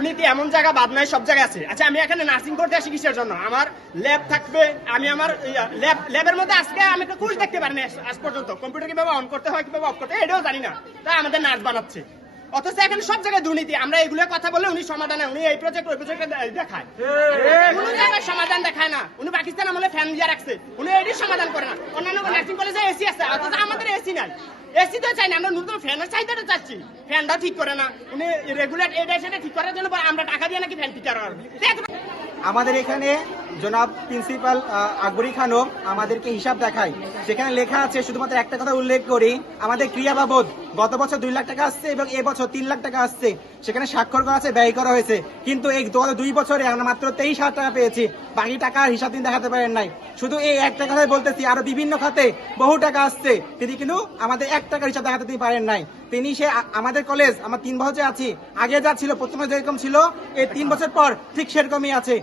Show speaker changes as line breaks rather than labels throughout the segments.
দুর্নীতি এমন জায়গা বাদ নাই, সব জায়গায় আছে। আচ্ছা আমি এখানে নার্সিং করতে আসি কিসের জন্য? আমার ল্যাব থাকবে, আমি আমার ল্যাব ল্যাবের মধ্যে আজকে আমি তো কুইজ দেখতে পারিনি আজ পর্যন্ত। কম্পিউটার কীভাবে অন করতে হয়, কীভাবে অফ করতে হয়, এটাও জানি না। তাই আমাদের নার্স বানাচ্ছে। অথচ এখানে সব জায়গায় দুর্নীতি। আমরা এগুলো কথা বলে উনি সমাধানে উনি এই প্রজেক্ট ওই প্রজেক্ট দেখায়। কোনো জায়গায় সমাধান দেখায় না। উনি পাকিস্তান আমলে ফ্যান দিয়ে রাখছে। উনি এটির সমাধান করে না। অন্যান্য নার্সিং কলেজে এসি আছে অথচ আমাদের এসি নাই। এসি তো চাই না আমরা নতুন ফ্যানের চাহিদাটা চাচ্ছি। ফ্যানটা ঠিক করে না। উনি রেগুলার এটা সেটা ঠিক করার জন্য আমরা টাকা দিয়ে নাকি ফ্যান ঠিক করার
আমাদের এখানে জনাব প্রিন্সিপাল আকবরী খানম আমাদেরকে হিসাব দেখায়। সেখানে লেখা আছে, শুধুমাত্র একটা কথা উল্লেখ করি, আমাদের ক্রিয়া বাবদ গত বছর দুই লাখ টাকা আসছে এবং এবছর তিন লাখ টাকা আসছে। সেখানে স্বাক্ষর করা আছে, ব্যয় করা হয়েছে। কিন্তু এই গত দুই বছরে আমরা মাত্র তেইশ হাজার টাকা পেয়েছি। বাকি টাকার হিসাব তিনি দেখাতে পারেন নাই। শুধু এই একটা কথাই বলতেছি, আরও বিভিন্ন খাতে বহু টাকা আসছে। তিনি কিন্তু আমাদের এক টাকার হিসাব দেখাতে তিনি পারেন নাই। তিনি সে আমাদের কলেজ, আমার তিন বছর আছি, আগে যা ছিল, প্রথমে যেরকম ছিল, এই তিন বছর পর ঠিক সেরকমই আছে।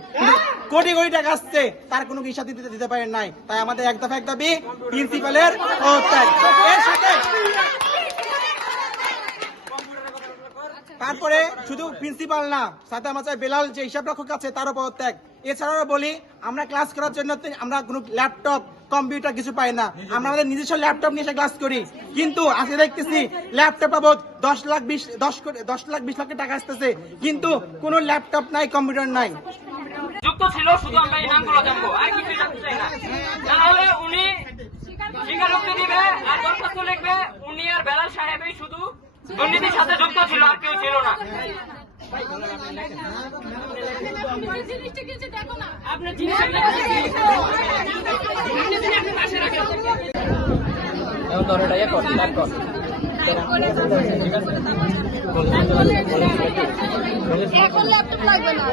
কোটি কোটি টাকা আসছে। তার কোনো হিসাব দিতে দিতে পারেন নাই। তাই আমাদের এক দফা এক দাবি প্রিন্সিপালের এর সাথে তারপরে শুধু প্রিন্সিপাল না সাথে আমার বেলাল যে হিসাব রক্ষক আছে তারও পদত্যাগ এছাড়াও বলি, আমরা ক্লাস করার জন্য আমরা কোনো ল্যাপটপ কম্পিউটার কিছু পাই না। আমরা আমাদের নিজস্ব ল্যাপটপ নিয়ে এসে ক্লাস করি। কিন্তু আজকে দেখতেছি ল্যাপটপ বাবদ দশ লাখ বিশ দশ দশ লাখ বিশ লাখ টাকা আসতেছে। কিন্তু কোনো ল্যাপটপ নাই কম্পিউটার নাই।
যুক্ত ছিল শুধু আমরা এই নামগুলো জানব। আর কিছু জানতে চাই না। তাহলে উনি স্বীকারোক্তি দিবে আর দরখাস্ত লিখবে। উনি আর বেলাল সাহেবই শুধু দুর্নীতির সাথে যুক্ত ছিল আর কেউ ছিল না। আপনার জিনিস এখন ধর
এখন ল্যাপটপ লাগবে না।